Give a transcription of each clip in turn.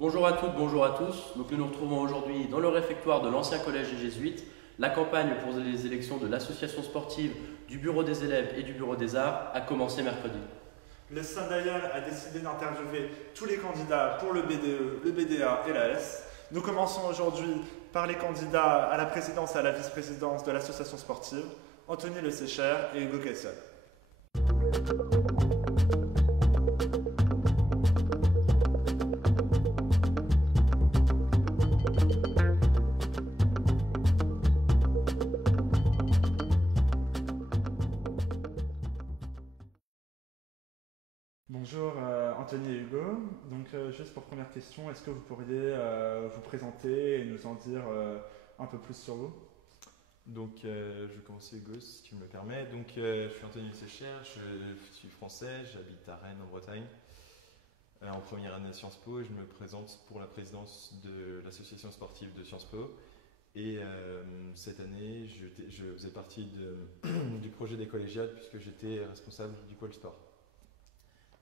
Bonjour à toutes, bonjour à tous. Donc nous nous retrouvons aujourd'hui dans le réfectoire de l'ancien collège des Jésuites. La campagne pour les élections de l'association sportive, du bureau des élèves et du bureau des arts a commencé mercredi. Le Syndial a décidé d'interviewer tous les candidats pour le BDE, le BDA et la S. Nous commençons aujourd'hui par les candidats à la présidence et à la vice-présidence de l'association sportive, Anthony Le Sécher et Hugo Kessel. Bonjour Anthony et Hugo. Donc juste pour première question, est-ce que vous pourriez vous présenter et nous en dire un peu plus sur vous? Je vais commencer Hugo si tu me le permets. Je suis Anthony Sécher, je suis français, j'habite à Rennes en Bretagne. En première année de Sciences Po, je me présente pour la présidence de l'association sportive de Sciences Po. Et cette année, je faisais partie du projet des collégiales puisque j'étais responsable du pôle sport.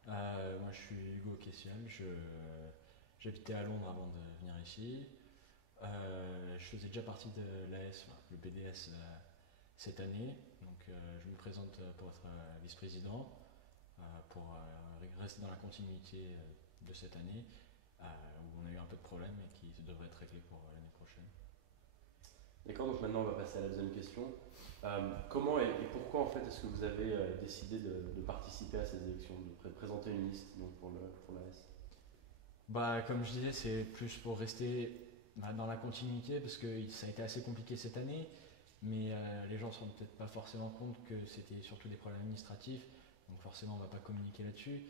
Moi je suis Hugo Kessiam, j'habitais à Londres avant de venir ici. Je faisais déjà partie de l'AS, le BDS cette année, donc je me présente pour être vice-président, pour rester dans la continuité de cette année, où on a eu un peu de problèmes et qui devraient être réglés pour l'année prochaine. D'accord, donc maintenant on va passer à la deuxième question. Comment et pourquoi en fait est-ce que vous avez décidé de participer à ces élections, de présenter une liste donc, pour l'AS? Comme je disais, c'est plus pour rester dans la continuité parce que ça a été assez compliqué cette année, mais les gens ne se rendent peut-être pas forcément compte que c'était surtout des problèmes administratifs, donc forcément on ne va pas communiquer là-dessus.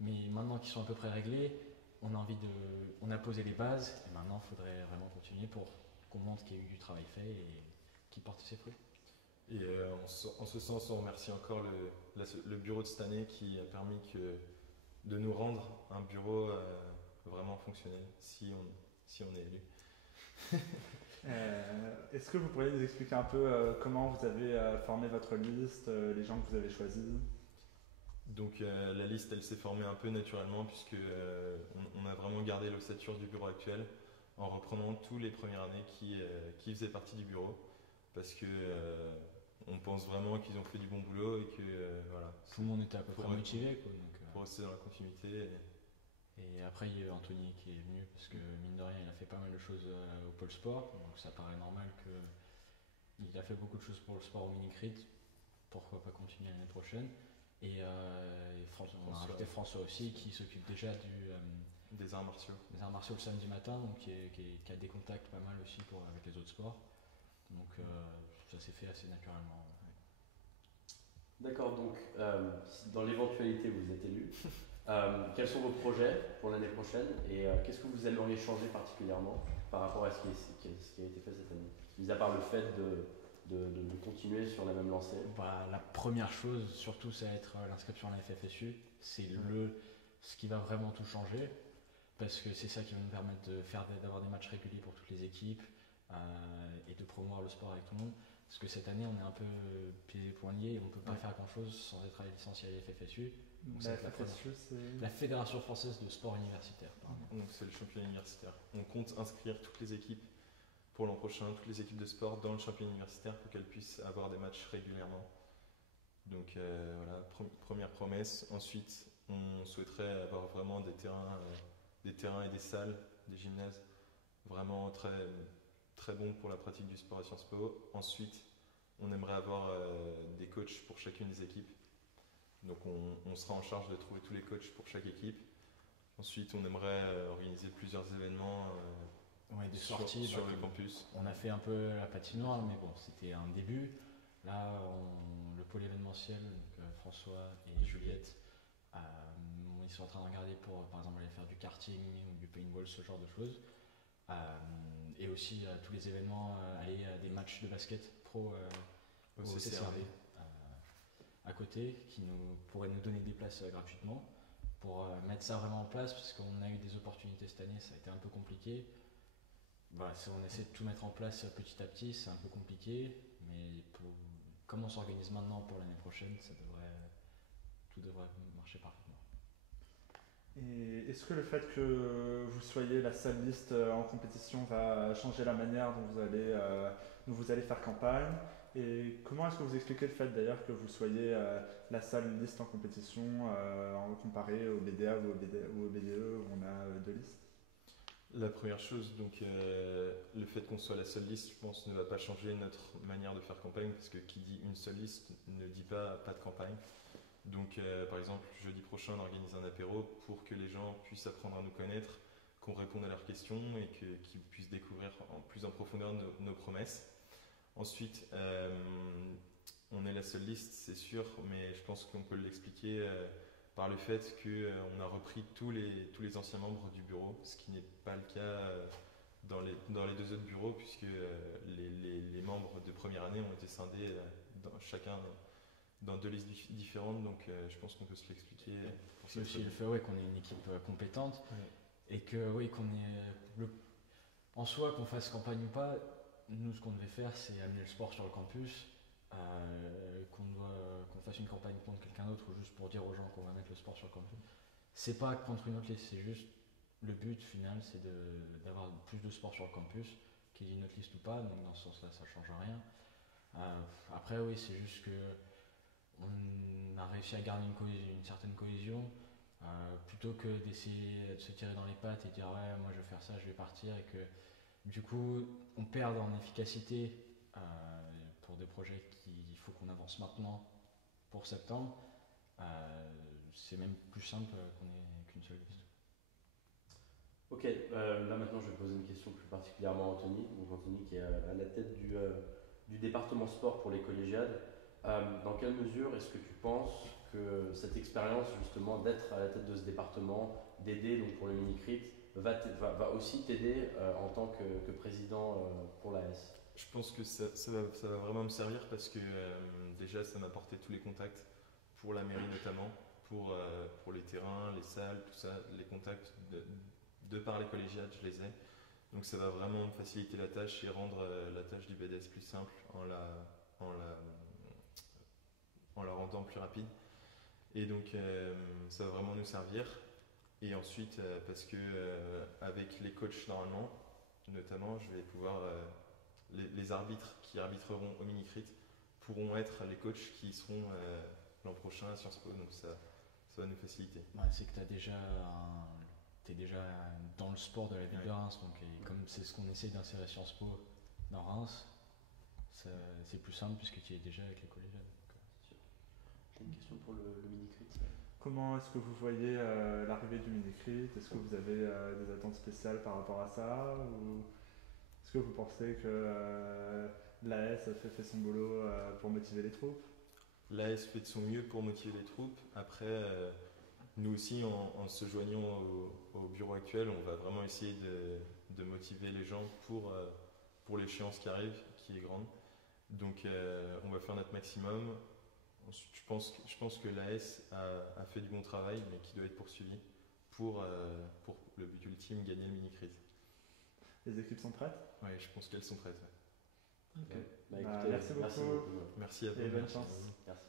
Mais maintenant qu'ils sont à peu près réglés, on a posé les bases et maintenant il faudrait vraiment continuer pour qu'on montre qu'il y a eu du travail fait et qu'il porte ses fruits. Et en ce sens, on remercie encore le bureau de cette année qui a permis de nous rendre un bureau vraiment fonctionnel si on est élu. Est-ce que vous pourriez nous expliquer un peu comment vous avez formé votre liste, les gens que vous avez choisis? La liste, elle s'est formée un peu naturellement puisque on a vraiment gardé l'ossature du bureau actuel en reprenant tous les premières années qui faisaient partie du bureau parce que on pense vraiment qu'ils ont fait du bon boulot et que voilà. Tout le monde était à peu près motivé quoi, pour rester dans la continuité. Et après il y a eu Anthony qui est venu parce que mine de rien il a fait pas mal de choses au pôle sport, donc ça paraît normal qu'il a fait beaucoup de choses pour le sport au mini-crit, pourquoi pas continuer l'année prochaine. Et on a rajouté François aussi qui s'occupe déjà des arts martiaux. Des arts martiaux le samedi matin, donc qui a des contacts pas mal aussi avec les autres sports. Donc ça s'est fait assez naturellement. Ouais. D'accord, donc dans l'éventualité où vous êtes élu, quels sont vos projets pour l'année prochaine et qu'est-ce que vous aimeriez changer particulièrement par rapport à ce qui a été fait cette année, mis à part le fait de continuer sur la même lancée? La première chose, surtout, ça va être l'inscription à la FFSU. C'est ce qui va vraiment tout changer, parce que c'est ça qui va nous permettre d'avoir des matchs réguliers pour toutes les équipes et de promouvoir le sport avec tout le monde. Parce que cette année, on est un peu pieds et poings liés et on ne peut pas faire grand-chose sans être licencié à la FFSU. Donc la Fédération Française de Sport Universitaire. Donc c'est le championnat universitaire. On compte inscrire toutes les équipes pour l'an prochain, toutes les équipes de sport dans le championnat universitaire pour qu'elles puissent avoir des matchs régulièrement. Donc voilà, première promesse. Ensuite, on souhaiterait avoir vraiment des terrains et des salles, des gymnases vraiment très, très bons pour la pratique du sport à Sciences Po. Ensuite, on aimerait avoir des coachs pour chacune des équipes. Donc on sera en charge de trouver tous les coachs pour chaque équipe. Ensuite, on aimerait organiser plusieurs événements des sorties sur le campus. On a fait un peu la patinoire, mais bon, c'était un début. Là, le pôle événementiel, donc, François et Juliette, ils sont en train de regarder pour, par exemple, aller faire du karting ou du paintball, ce genre de choses. Et aussi tous les événements, aller à des matchs de basket pro au CCRV à côté, qui pourraient nous donner des places gratuitement pour mettre ça vraiment en place, parce qu'on a eu des opportunités cette année, ça a été un peu compliqué. On essaie de tout mettre en place petit à petit, c'est un peu compliqué, mais comme on s'organise maintenant pour l'année prochaine, tout devrait marcher parfaitement. Et est-ce que le fait que vous soyez la seule liste en compétition va changer la manière dont vous allez faire campagne? Et comment est-ce que vous expliquez le fait d'ailleurs que vous soyez la seule liste en compétition comparé au BDA ou au BDE où on a deux listes? La première chose, donc le fait qu'on soit la seule liste, je pense, ne va pas changer notre manière de faire campagne, parce que qui dit une seule liste ne dit pas de campagne. Donc par exemple, jeudi prochain, on organise un apéro pour que les gens puissent apprendre à nous connaître, qu'on réponde à leurs questions et qu'ils puissent découvrir plus en profondeur nos promesses. Ensuite, on est la seule liste, c'est sûr, mais je pense qu'on peut l'expliquer par le fait qu'on a repris tous les anciens membres du bureau, ce qui n'est pas le cas dans les deux autres bureaux, puisque les membres de première année ont été scindés chacun dans deux listes différentes, donc je pense qu'on peut se l'expliquer. C'est aussi le fait qu'on ait une équipe compétente et que oui, en soi, qu'on fasse campagne ou pas, nous ce qu'on devait faire c'est amener le sport sur le campus. Qu'on fasse une campagne contre quelqu'un d'autre ou juste pour dire aux gens qu'on va mettre le sport sur le campus, c'est pas contre une autre liste, c'est juste le but final, c'est d'avoir plus de sport sur le campus, qu'il y ait une autre liste ou pas, donc dans ce sens là ça change rien. Après oui, c'est juste que on a réussi à garder une certaine cohésion, plutôt que d'essayer de se tirer dans les pattes et dire ouais moi je vais faire ça, je vais partir, et que du coup on perd en efficacité pour des projets qu'il faut qu'on avance maintenant pour septembre. C'est même plus simple qu'on ait qu'une seule liste. Ok, là maintenant je vais poser une question plus particulièrement à Anthony. Donc Anthony qui est à la tête du département sport pour les collégiades. Dans quelle mesure est-ce que tu penses que cette expérience justement d'être à la tête de ce département, d'aider donc pour le mini-crit, va aussi t'aider en tant que président pour l'AS? Je pense que ça va vraiment me servir parce que déjà ça m'a apporté tous les contacts pour la mairie notamment, pour les terrains, les salles, tout ça, les contacts de par les collégiades, je les ai. Donc ça va vraiment me faciliter la tâche et rendre la tâche du BDS plus simple en la rendant plus rapide. Et donc ça va vraiment nous servir. Et ensuite, parce que avec les coachs normalement, notamment, je vais pouvoir les arbitres qui arbitreront au mini-crit pourront être les coachs qui seront l'an prochain à Sciences Po, donc ça va nous faciliter. C'est que t'es déjà dans le sport de la ville de Reims, donc comme c'est ce qu'on essaie d'insérer Sciences Po dans Reims, c'est plus simple puisque tu es déjà avec les collégiens. J'ai une question pour le mini-crit. Comment est-ce que vous voyez l'arrivée du mini-crit? Est-ce que vous avez des attentes spéciales par rapport à ça, ou est-ce que vous pensez que l'AS a fait son boulot pour motiver les troupes? L'AS fait de son mieux pour motiver les troupes. Après, nous aussi, en se joignant au bureau actuel, on va vraiment essayer de motiver les gens pour l'échéance qui arrive, qui est grande. Donc on va faire notre maximum. Je pense que l'AS a fait du bon travail, mais qui doit être poursuivi pour le but ultime, gagner le mini-crit. Les équipes sont prêtes? Oui, je pense qu'elles sont prêtes. Okay. Écoutez, merci beaucoup. Merci à vous. Et bonne chance. Merci.